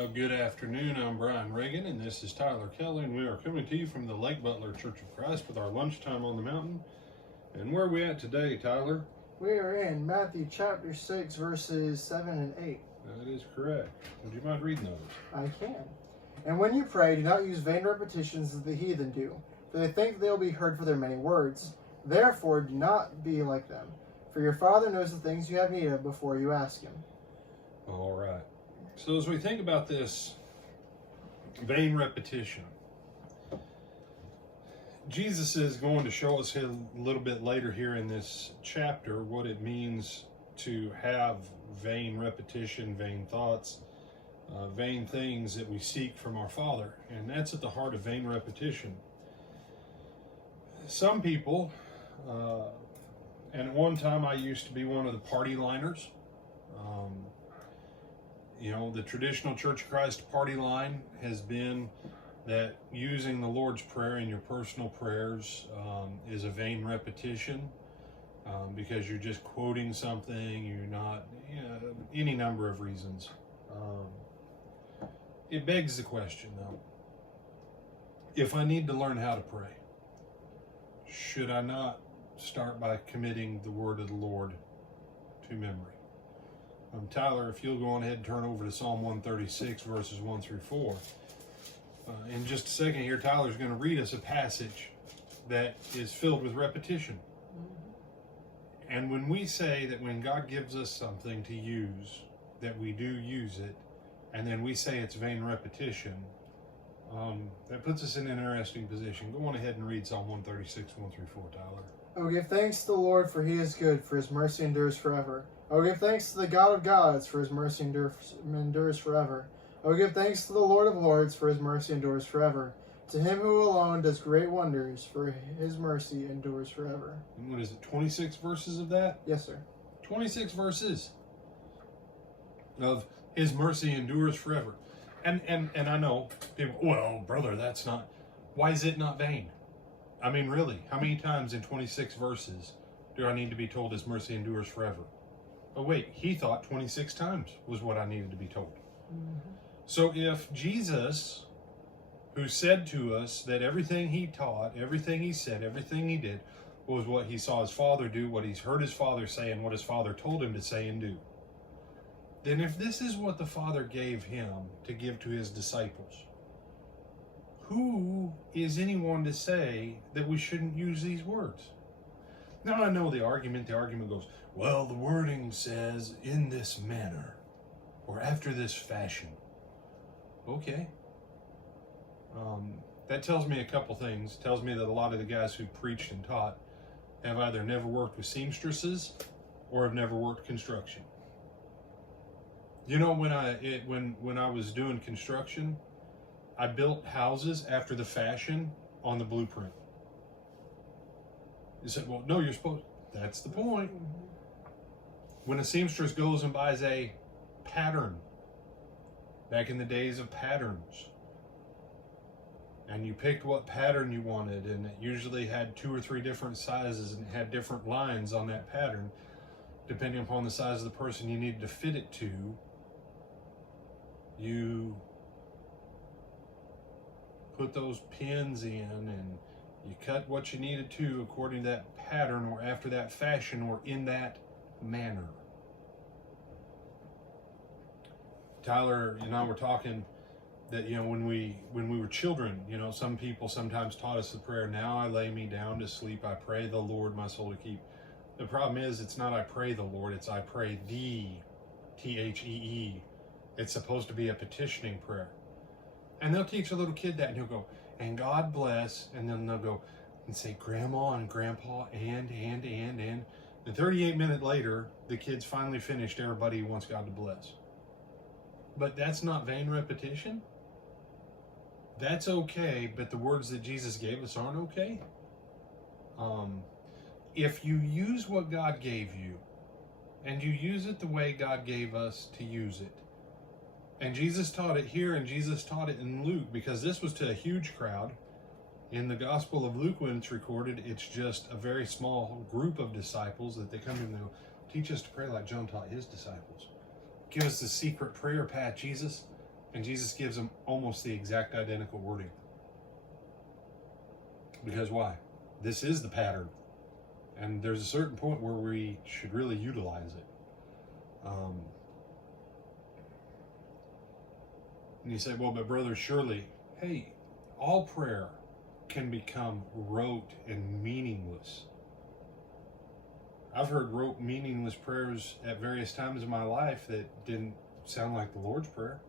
Well, good afternoon. I'm Brian Reagan, and this is Tyler Kelly, and we are coming to you from the Lake Butler Church of Christ with our lunchtime on the mountain. And where are we at today, Tyler? We are in Matthew chapter 6, verses 7 and 8. That is correct. Would you mind reading those? I can. And when you pray, do not use vain repetitions as the heathen do, for they think they will be heard for their many words. Therefore, do not be like them, for your Father knows the things you have need of before you ask Him. All right. So as we think about this vain repetition, Jesus is going to show us a little bit later here in this chapter what it means to have vain repetition, vain thoughts, vain things that we seek from our Father. And that's at the heart of vain repetition. Some people, and at one time I used to be one of the party liners. The traditional Church of Christ party line has been that using the Lord's Prayer in your personal prayers is a vain repetition because you're just quoting something, you're not, any number of reasons. It begs the question, though, if I need to learn how to pray, should I not start by committing the word of the Lord to memory? Tyler, if you'll go on ahead and turn over to Psalm 136, verses 1 through 4. In just a second here, Tyler's going to read us a passage that is filled with repetition. And when we say that when God gives us something to use, that we do use it, and then we say it's vain repetition, that puts us in an interesting position. Go on ahead and read Psalm 136, 1 through 4, Tyler. Oh, give thanks to the Lord, for He is good, for His mercy endures forever. Oh, give thanks to the God of gods, for His mercy endures forever. Oh, give thanks to the Lord of lords, for His mercy endures forever. To Him who alone does great wonders, for His mercy endures forever. And what is it, 26 verses of that? Yes, sir. 26 verses of His mercy endures forever. And I know people, well, brother, that's not, why is it not vain? I mean, really, how many times in 26 verses do I need to be told His mercy endures forever? Oh, wait, He thought 26 times was what I needed to be told. Mm-hmm. So if Jesus, who said to us that everything He taught, everything He said, everything He did was what He saw His Father do, what He's heard His Father say, and what His Father told Him to say and do, then if this is what the Father gave Him to give to His disciples, who is anyone to say that we shouldn't use these words? Now I know the argument goes, well, the wording says in this manner or after this fashion. Okay. That tells me a couple things. It tells me that a lot of the guys who preached and taught have either never worked with seamstresses or have never worked construction. You know, when I was doing construction, I built houses after the fashion on the blueprint. You said, well, no, you're supposed, that's the point. When a seamstress goes and buys a pattern, back in the days of patterns, and you picked what pattern you wanted, and it usually had 2 or 3 different sizes and it had different lines on that pattern, depending upon the size of the person you needed to fit it to, you put those pins in and you cut what you needed to according to that pattern or after that fashion or in that manner. Tyler and I were talking that, when we were children, some people sometimes taught us the prayer, now I lay me down to sleep, I pray the Lord my soul to keep. The problem is, it's not I pray the Lord, it's I pray thee, Thee. It's supposed to be a petitioning prayer. And they'll teach a little kid that, and he'll go, and God bless, and then they'll go and say grandma and grandpa and. And 38 minutes later, the kid's finally finished everybody he wants God to bless. But that's not vain repetition. That's okay, but the words that Jesus gave us aren't okay. If you use what God gave you, and you use it the way God gave us to use it, and Jesus taught it here, and Jesus taught it in Luke, because this was to a huge crowd. In the Gospel of Luke, when it's recorded, it's just a very small group of disciples that they come in and go, teach us to pray like John taught his disciples. Give us the secret prayer, Pat, Jesus. And Jesus gives them almost the exact identical wording. Because why? This is the pattern. And there's a certain point where we should really utilize it. And you say, well, but brother, surely, hey, all prayer can become rote and meaningless. I've heard rote, meaningless prayers at various times in my life that didn't sound like the Lord's Prayer.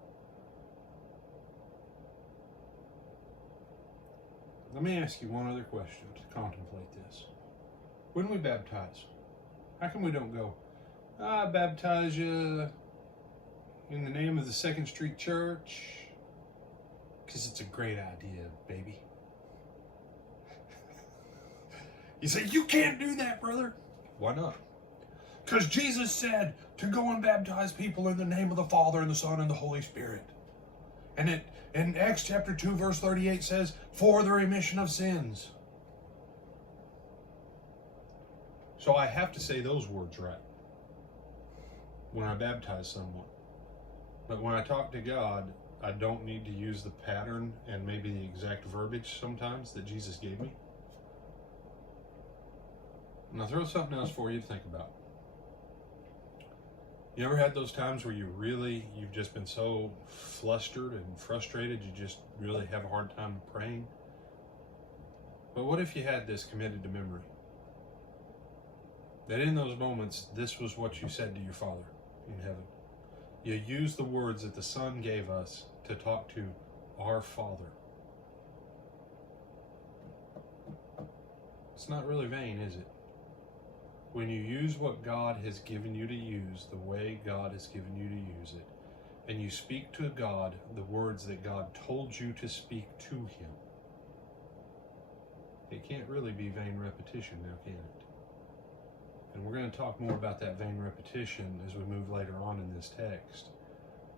Let me ask you one other question to contemplate this. When we baptize, how come we don't go, I baptize you in the name of the 2nd Street Church? Because it's a great idea, baby. You say, you can't do that, brother. Why not? Because Jesus said to go and baptize people in the name of the Father and the Son and the Holy Spirit. And it in Acts chapter 2 verse 38 says, for the remission of sins. So I have to say those words right when I baptize someone. But when I talk to God, I don't need to use the pattern and maybe the exact verbiage sometimes that Jesus gave me. And I'll throw something else for you to think about. You ever had those times where you've just been so flustered and frustrated, you just really have a hard time praying? But what if you had this committed to memory? That in those moments, this was what you said to your Father in heaven. You used the words that the Son gave us to talk to our Father. It's not really vain, is it? When you use what God has given you to use, the way God has given you to use it, and you speak to God the words that God told you to speak to Him, it can't really be vain repetition now, can it? And we're going to talk more about that vain repetition as we move later on in this text,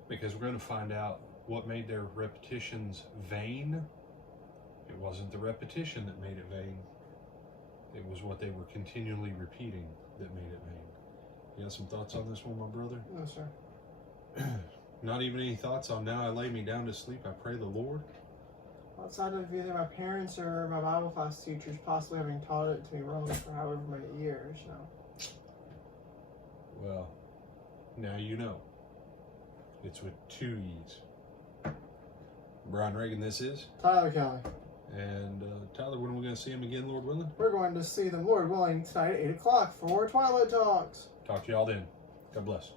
because we're going to find out what made their repetitions vain. It wasn't the repetition that made it vain. It was what they were continually repeating that made it vain. You got some thoughts on this one, my brother? No, sir. Not even any thoughts on now I lay me down to sleep, I pray the Lord? Outside of either my parents or my Bible class teachers possibly having taught it to me wrong for however many years, no. Well, now you know. It's with 2 E's. Brian Reagan, this is. Tyler Kelly. And Tyler, when are we going to see him again, Lord willing? We're going to see them, Lord willing, tonight at 8 o'clock for Twilight Talks. Talk to y'all then. God bless.